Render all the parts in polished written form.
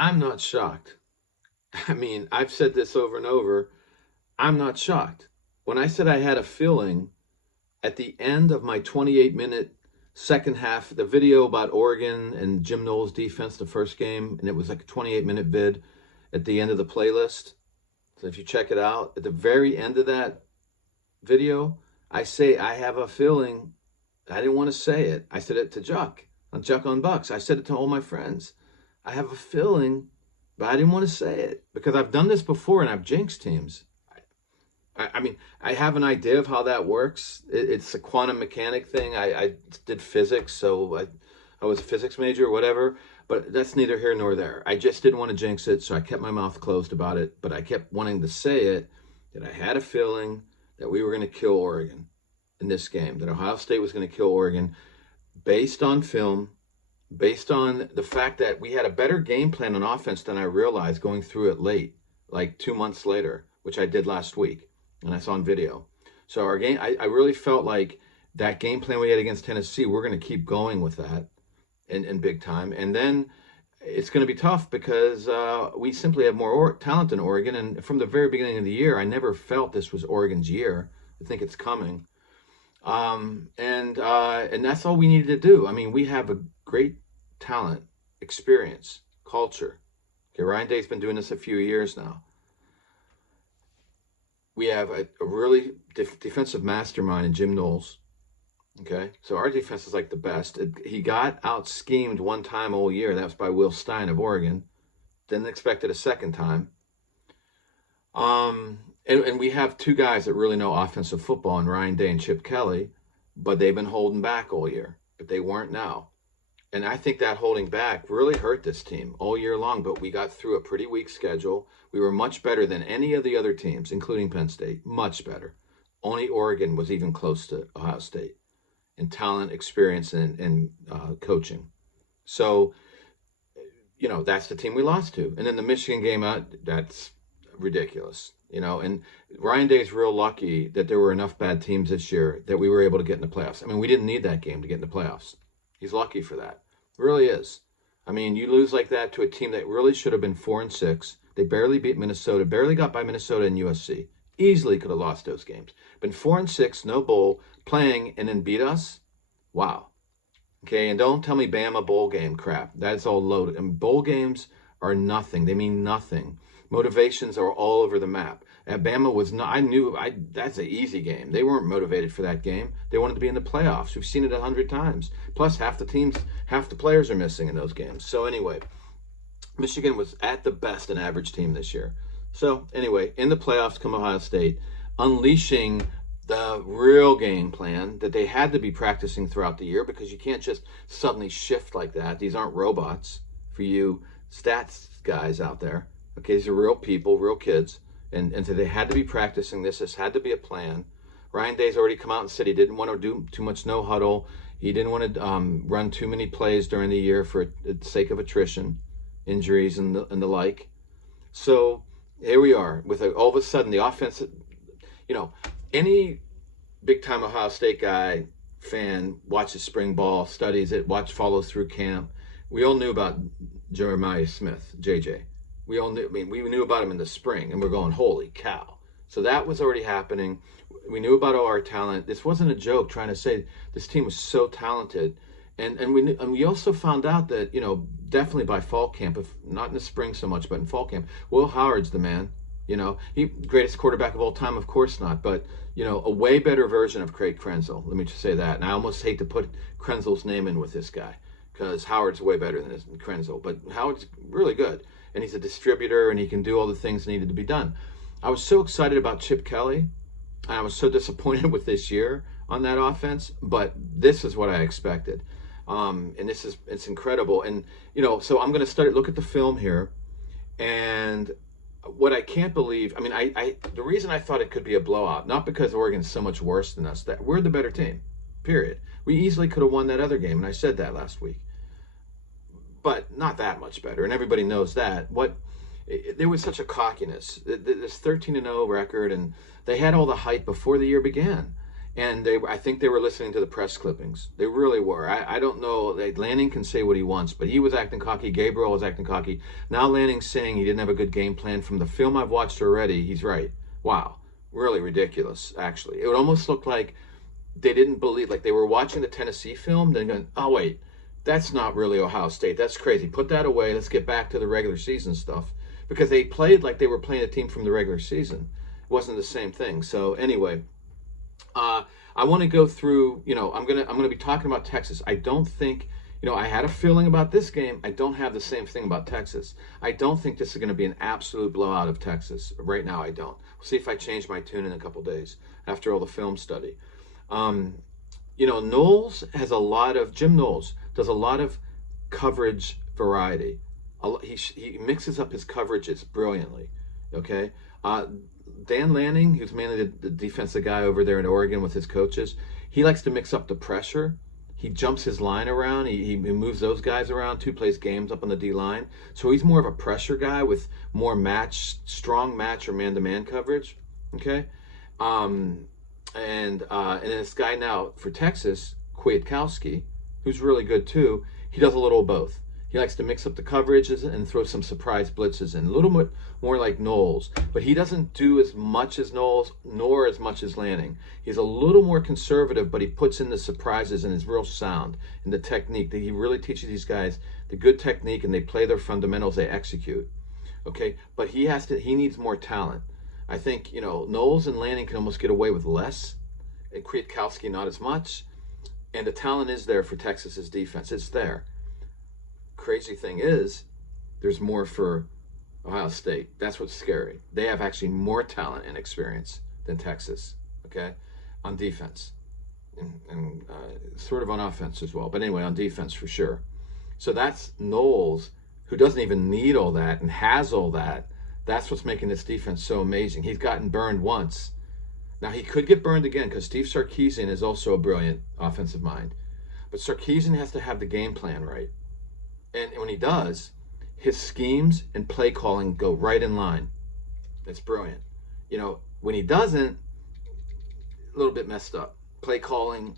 I'm not shocked. I mean, I've said this over and over. I'm not shocked. When I said I had a feeling at the end of my 28-minute second half, the video about Oregon and Jim Knowles' defense, the first game, and it was like a 28-minute vid at the end of the playlist. So if you check it out, at the very end of that video, I say, I have a feeling. I didn't want to say it. I said it to Chuck on Chuck on Bucks. I said it to all my friends. I have a feeling, but I didn't want to say it because I've done this before and I've jinxed teams. I mean, I have an idea of how that works. It's a quantum mechanic thing. I did physics, so I was a physics major or whatever, but that's neither here nor there. I just didn't want to jinx it, so I kept my mouth closed about it, but I kept wanting to say it, that I had a feeling that we were going to kill Oregon in this game, that Ohio State was going to kill Oregon based on film, based on the fact that we had a better game plan on offense than I realized going through it late, like 2 months later, which I did last week, and I saw on video. So our game, I really felt like that game plan we had against Tennessee, we're going to keep going with that in big time. And then it's going to be tough because we simply have more talent than Oregon. And from the very beginning of the year, I never felt this was Oregon's year. I think it's coming. And that's all we needed to do. I mean, we have a great talent, experience, culture. Okay, Ryan Day's been doing this a few years now. We have a really defensive mastermind in Jim Knowles. Okay, so our defense is like the best. He got out schemed one time all year. That was by Will Stein of Oregon. Didn't expect it a second time. And we have two guys that really know offensive football, in Ryan Day and Chip Kelly, but they've been holding back all year, but they weren't now. And I think that holding back really hurt this team all year long, but we got through a pretty weak schedule. We were much better than any of the other teams, including Penn State, much better. Only Oregon was even close to Ohio State in talent, experience, and coaching. So, that's the team we lost to. And then the Michigan game out, that's ridiculous. And Ryan Day's real lucky that there were enough bad teams this year that we were able to get in the playoffs. I mean, we didn't need that game to get in the playoffs. He's lucky for that. Really is. I mean, you lose like that to a team that really should have been 4-6. They barely beat Minnesota, barely got by Minnesota and USC. Easily could have lost those games. Been 4-6, no bowl, playing, and then beat us. Wow. Okay, and don't tell me Bama bowl game crap. That's all loaded. And bowl games are nothing. They mean nothing. Motivations are all over the map. Bama was not, that's an easy game. They weren't motivated for that game. They wanted to be in the playoffs. We've seen it 100 times. Plus, half the players are missing in those games. So anyway, Michigan was at the best an average team this year. So anyway, in the playoffs come Ohio State, unleashing the real game plan that they had to be practicing throughout the year, because you can't just suddenly shift like that. These aren't robots for you stats guys out there. Okay, these are real people, real kids. And so they had to be practicing this. This had to be a plan. Ryan Day's already come out and said he didn't want to do too much no huddle. He didn't want to run too many plays during the year for the sake of attrition, injuries, and the like. So here we are with all of a sudden the offense. Any big-time Ohio State guy, fan, watches spring ball, studies it, follows through camp. We all knew about Jeremiah Smith, JJ. We knew about him in the spring, and we're going, holy cow. So that was already happening. We knew about all our talent. This wasn't a joke trying to say this team was so talented. And we also found out that, definitely by fall camp, if not in the spring so much, but in fall camp, Will Howard's the man. He greatest quarterback of all time, of course not, but a way better version of Craig Krenzel. Let me just say that. And I almost hate to put Krenzel's name in with this guy because Howard's way better than Krenzel, but Howard's really good, and he's a distributor, and he can do all the things that needed to be done. I was so excited about Chip Kelly, and I was so disappointed with this year on that offense, but this is what I expected, and it's incredible. And so I'm going to look at the film here, and what I can't believe, the reason I thought it could be a blowout, not because Oregon's so much worse than us, that we're the better team, period. We easily could have won that other game, and I said that last week. But not that much better, and everybody knows that. There was such a cockiness, this 13-0 record, and they had all the hype before the year began. And I think they were listening to the press clippings. They really were. I don't know. Lanning can say what he wants, but he was acting cocky. Gabriel was acting cocky. Now Lanning's saying he didn't have a good game plan. From the film I've watched already, he's right. Wow, really ridiculous. Actually, it would almost look like they didn't believe, like they were watching the Tennessee film, then going, "Oh wait, that's not really Ohio State. That's crazy. Put that away. Let's get back to the regular season stuff." Because they played like they were playing a team from the regular season. It wasn't the same thing. So anyway. I want to go through, I'm gonna be talking about Texas. I don't think, I had a feeling about this game. I don't have the same thing about Texas. I don't think this is going to be an absolute blowout of Texas. Right now, I don't. We'll see if I change my tune in a couple days after all the film study. Knowles has Jim Knowles does a lot of coverage variety. He mixes up his coverages brilliantly. Okay. Dan Lanning, who's mainly the defensive guy over there in Oregon with his coaches, he likes to mix up the pressure. He jumps his line around. He moves those guys around too, plays games up on the D line. So he's more of a pressure guy with more strong match or man-to-man coverage. Okay, and this guy now for Texas, Kwiatkowski, who's really good too. He does a little of both. He likes to mix up the coverages and throw some surprise blitzes in, a little bit more like Knowles. But he doesn't do as much as Knowles, nor as much as Lanning. He's a little more conservative, but he puts in the surprises and his real sound and the technique. That he really teaches these guys the good technique, and they play their fundamentals, they execute. Okay, but he needs more talent. I think, Knowles and Lanning can almost get away with less, and Kwiatkowski not as much. And the talent is there for Texas's defense. It's there. Crazy thing is, there's more for Ohio State. That's what's scary. They have actually more talent and experience than Texas, okay, on defense, and sort of on offense as well. But anyway, on defense for sure. So that's Knowles, who doesn't even need all that and has all that. That's what's making this defense so amazing. He's gotten burned once. Now, he could get burned again because Steve Sarkisian is also a brilliant offensive mind. But Sarkisian has to have the game plan right. And when he does, his schemes and play calling go right in line. It's brilliant. When he doesn't, a little bit messed up. Play calling,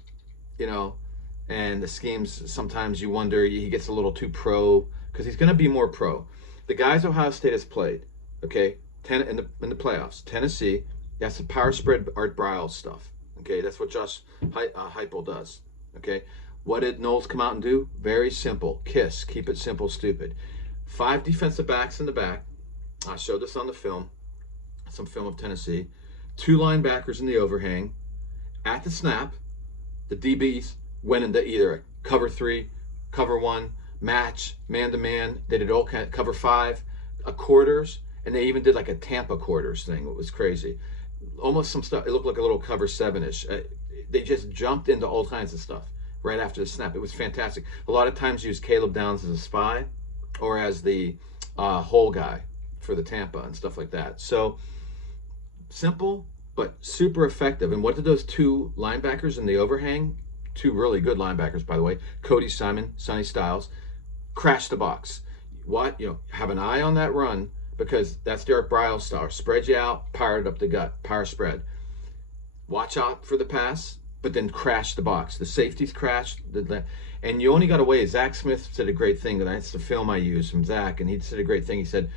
and the schemes, sometimes you wonder, he gets a little too pro, because he's going to be more pro. The guys Ohio State has played, okay, in the playoffs, Tennessee, that's the power spread Art Briles stuff. Okay, that's what Josh Heupel does. Okay. What did Knowles come out and do? Very simple. KISS. Keep it simple, stupid. 5 defensive backs in the back. I showed this on the film. Some film of Tennessee. 2 linebackers in the overhang. At the snap, the DBs went into either cover 3, cover 1, match, man-to-man. They did all kind of cover 5, quarters, and they even did like a Tampa quarters thing. It was crazy. Almost some stuff. It looked like a little cover 7-ish. They just jumped into all kinds of stuff right after the snap. It was fantastic. A lot of times use Caleb Downs as a spy or as the hole guy for the Tampa and stuff like that. So simple, but super effective. And what did those 2 linebackers in the overhang, 2 really good linebackers, by the way, Cody Simon, Sonny Styles, crash the box. Have an eye on that run, because that's the Art Briles style. Spread you out, power it up the gut, power spread. Watch out for the pass, but then crash the box. The safeties crashed, and you only got away. Zach Smith said a great thing. That's the film I used from Zach, and he said a great thing. He said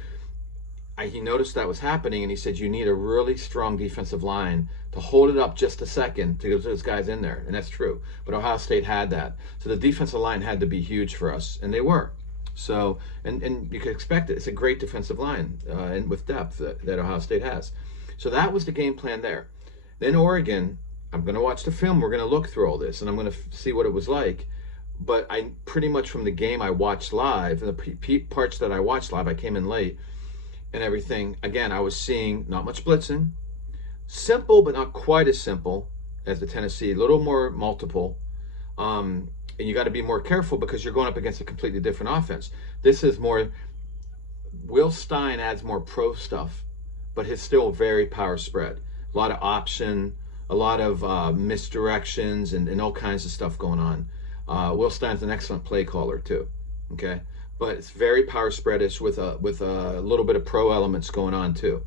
he noticed that was happening, and he said you need a really strong defensive line to hold it up just a second to get those guys in there, and that's true. But Ohio State had that, so the defensive line had to be huge for us, and they were. So, and you could expect it. It's a great defensive line and with depth that Ohio State has. So that was the game plan there. Then Oregon, I'm going to watch the film. We're going to look through all this, and I'm going to see what it was like. But I pretty much from the game I watched live, and the parts that I watched live, I came in late and everything. Again, I was seeing not much blitzing. Simple, but not quite as simple as the Tennessee. A little more multiple. And you got to be more careful because you're going up against a completely different offense. This is more, Will Stein adds more pro stuff, but he's still very power spread. A lot of option, a lot of misdirections, and all kinds of stuff going on. Will Stein's an excellent play caller too. Okay, but it's very power spreadish with a little bit of pro elements going on too.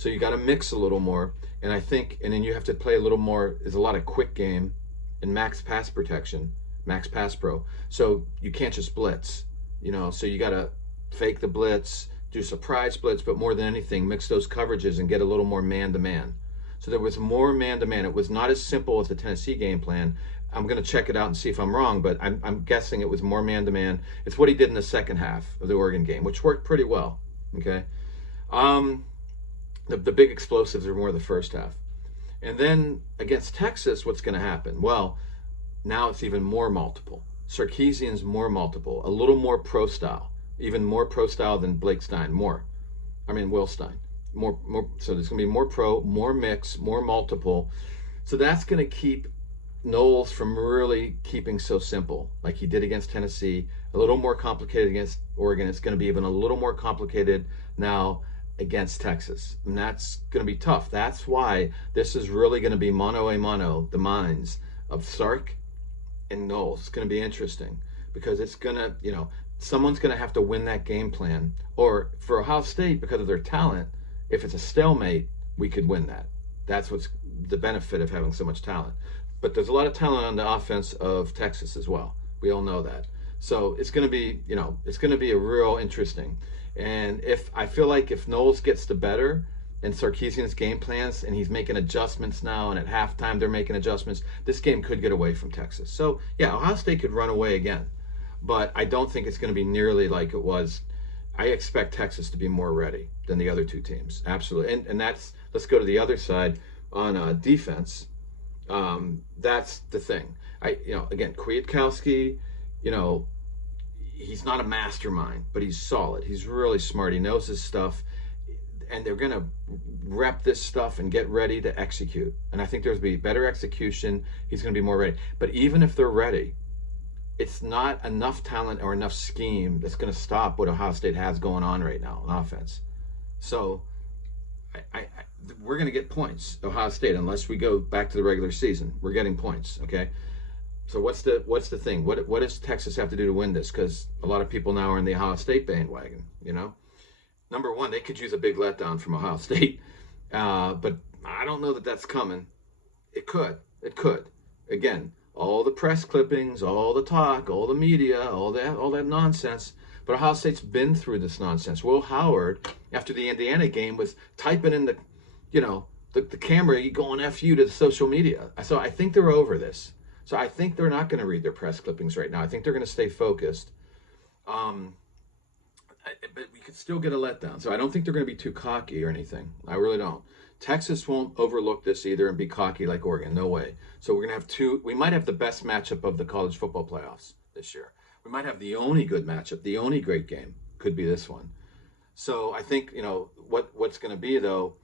So you got to mix a little more. And I think, and then you have to play a little more, there's a lot of quick game and max pass protection, max pass pro. So you can't just blitz, so you got to fake the blitz, do surprise blitz, but more than anything, mix those coverages and get a little more man-to-man. So there was more man-to-man. It was not as simple as the Tennessee game plan. I'm going to check it out and see if I'm wrong, but I'm guessing it was more man-to-man. It's what he did in the second half of the Oregon game, which worked pretty well, okay? The big explosives are more the first half. And then against Texas, what's going to happen? Well, now it's even more multiple. Sarkisian's more multiple, a little more pro style, even more pro style than Blake Stein. Will Stein. More. So there's going to be more pro, more mix, more multiple. So that's going to keep Knowles from really keeping so simple like he did against Tennessee. A little more complicated against Oregon. It's going to be even a little more complicated now against Texas, and that's going to be tough. That's why this is really going to be mano a mano, the minds of Sark and Knowles. It's going to be interesting because it's going to, someone's going to have to win that game plan. Or for Ohio State, because of their talent, if it's a stalemate, we could win that. That's what's the benefit of having so much talent. But there's a lot of talent on the offense of Texas as well. We all know that. So it's going to be, it's going to be a real interesting. And I feel like if Knowles gets the better in Sarkisian's game plans and he's making adjustments now, and at halftime they're making adjustments, this game could get away from Texas. So yeah, Ohio State could run away again, but I don't think it's going to be nearly like it was. I expect Texas to be more ready than the other two teams. Absolutely. And let's go to the other side on defense. That's the thing. Again, Kwiatkowski, he's not a mastermind, but he's solid. He's really smart. He knows his stuff. And they're going to rep this stuff and get ready to execute. And I think there's going to be better execution. He's going to be more ready. But even if they're ready, it's not enough talent or enough scheme that's going to stop what Ohio State has going on right now on offense. So we're going to get points, Ohio State, unless we go back to the regular season. We're getting points, okay? So what's the thing? What does Texas have to do to win this? Because a lot of people now are in the Ohio State bandwagon, Number one, they could use a big letdown from Ohio State. But I don't know that that's coming. It could. Again, all the press clippings, all the talk, all the media, all that nonsense. But Ohio State's been through this nonsense. Will Howard, after the Indiana game, was typing in the camera, going F you to the social media. So I think they're over this. So I think they're not going to read their press clippings right now. I think they're going to stay focused. But we could still get a letdown. So I don't think they're going to be too cocky or anything. I really don't. Texas won't overlook this either and be cocky like Oregon. No way. So we're going to have we might have the best matchup of the college football playoffs this year. We might have the only good matchup, the only great game could be this one. So I think, what's going to be, though,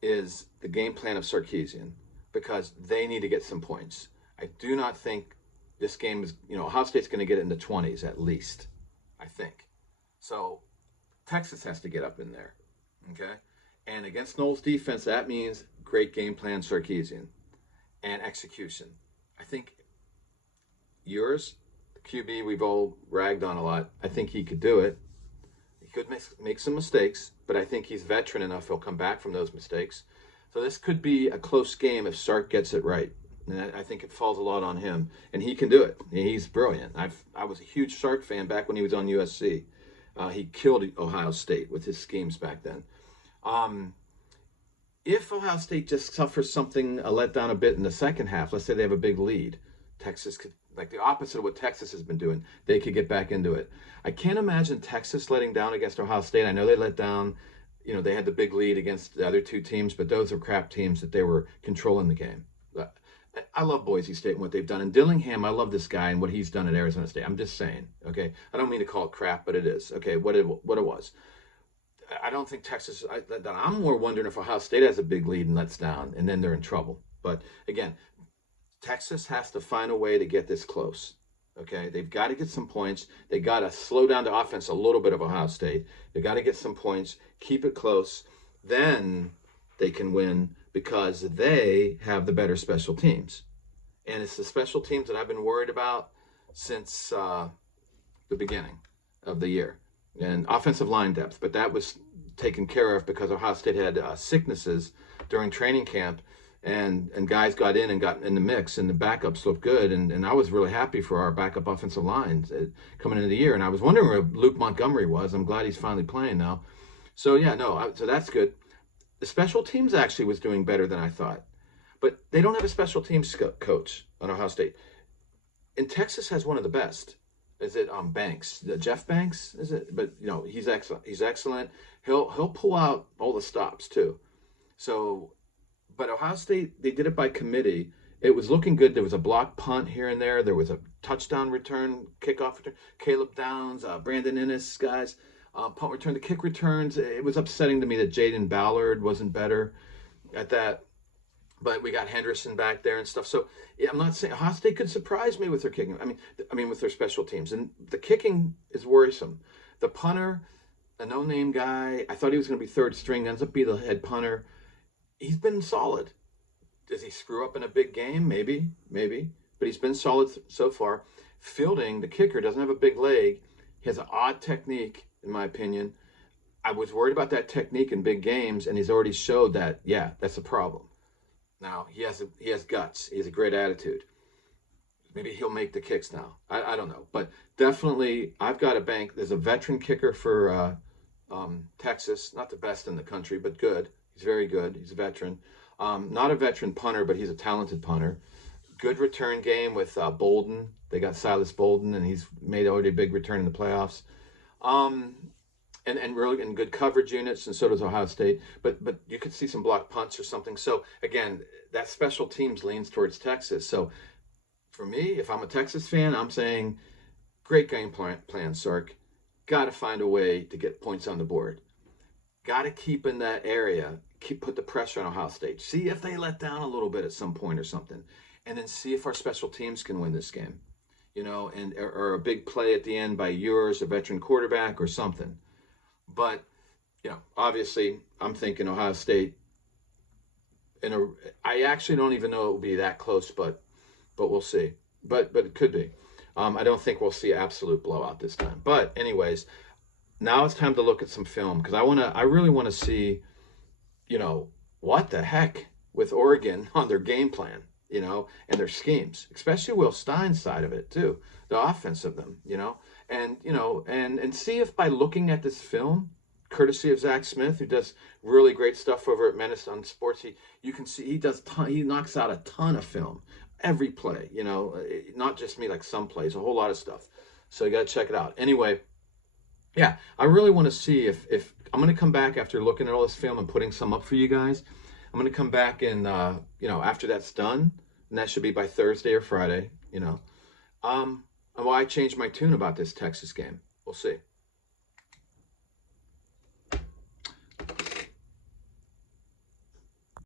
is the game plan of Sarkisian, because they need to get some points. I do not think this game is, Ohio State's going to get it in the 20s at least, I think. So Texas has to get up in there, okay? And against Knowles' defense, that means great game plan Sarkisian and execution. I think yours, the QB we've all ragged on a lot, I think he could do it. He could make some mistakes, but I think he's veteran enough he'll come back from those mistakes. So this could be a close game if Sark gets it right. And I think it falls a lot on him. And he can do it. He's brilliant. I was a huge Sark fan back when he was on USC. He killed Ohio State with his schemes back then. If Ohio State just suffers something, a letdown a bit in the second half, let's say they have a big lead, Texas could, like the opposite of what Texas has been doing, they could get back into it. I can't imagine Texas letting down against Ohio State. I know they let down, they had the big lead against the other two teams, but those are crap teams that they were controlling the game. I love Boise State and what they've done. And Dillingham, I love this guy and what he's done at Arizona State. I'm just saying, okay? I don't mean to call it crap, but it is, okay, what it was. I don't think Texas, I'm more wondering if Ohio State has a big lead and lets down, and then they're in trouble. But again, Texas has to find a way to get this close, okay? They've got to get some points. They got to slow down the offense a little bit of Ohio State. They got to get some points, keep it close. Then they can win, because they have the better special teams. And it's the special teams that I've been worried about since the beginning of the year. And offensive line depth, but that was taken care of because Ohio State had sicknesses during training camp, and guys got in and got in the mix, and the backups looked good, and I was really happy for our backup offensive lines coming into the year, and I was wondering where Luke Montgomery was. I'm glad he's finally playing now. So yeah, no, so that's good. The special teams actually was doing better than I thought, but they don't have a special teams coach on Ohio State. And Texas has one of the best. Is it Banks? Jeff Banks? Is it? But he's excellent. He's excellent. He'll pull out all the stops too. So, but Ohio State, they did it by committee. It was looking good. There was a block punt here and there. There was a touchdown return, kickoff return. Caleb Downs, Brandon Innes, guys, punt return, the kick returns. It was upsetting to me that Jaden Ballard wasn't better at that. But we got Henderson back there and stuff. So yeah, I'm not saying Ohio State could surprise me with their kicking. I mean with their special teams. And the kicking is worrisome. The punter, a no-name guy, I thought he was going to be third string, ends up being the head punter. He's been solid. Does he screw up in a big game? Maybe. But he's been solid so far. Fielding, the kicker, doesn't have a big leg. He has an odd technique, in my opinion. I was worried about that technique in big games, and he's already showed that, yeah, that's a problem. Now, he has guts. He has a great attitude. Maybe he'll make the kicks now. I don't know. But definitely, I've got a bank. There's a veteran kicker for Texas. Not the best in the country, but good. He's very good. He's a veteran. Not a veteran punter, but he's a talented punter. Good return game with Bolden. They got Silas Bolden, and he's made already a big return in the playoffs. And really in good coverage units, and so does Ohio State. But you could see some block punts or something. So again, that special teams leans towards Texas. So for me, if I'm a Texas fan, I'm saying, great game plan, Sark. Got to find a way to get points on the board. Got to keep in that area. Put the pressure on Ohio State. See if they let down a little bit at some point or something, and then see if our special teams can win this game. Or a big play at the end by yours, a veteran quarterback, or something. But, obviously, I'm thinking Ohio State. I actually don't even know it will be that close, but we'll see. But it could be. I don't think we'll see absolute blowout this time. But anyways, now it's time to look at some film because I really want to see, what the heck with Oregon on their game plan, and their schemes, especially Will Stein's side of it too, the offense of them, and see if by looking at this film, courtesy of Zach Smith, who does really great stuff over at Menace on Sports, you can see he knocks out a ton of film every play, not just me, like some plays, a whole lot of stuff. So you got to check it out. Anyway, yeah, I really want to see if I'm going to come back after looking at all this film and putting some up for you guys. I'm going to come back and, after that's done, and that should be by Thursday or Friday, and why I changed my tune about this Texas game. We'll see.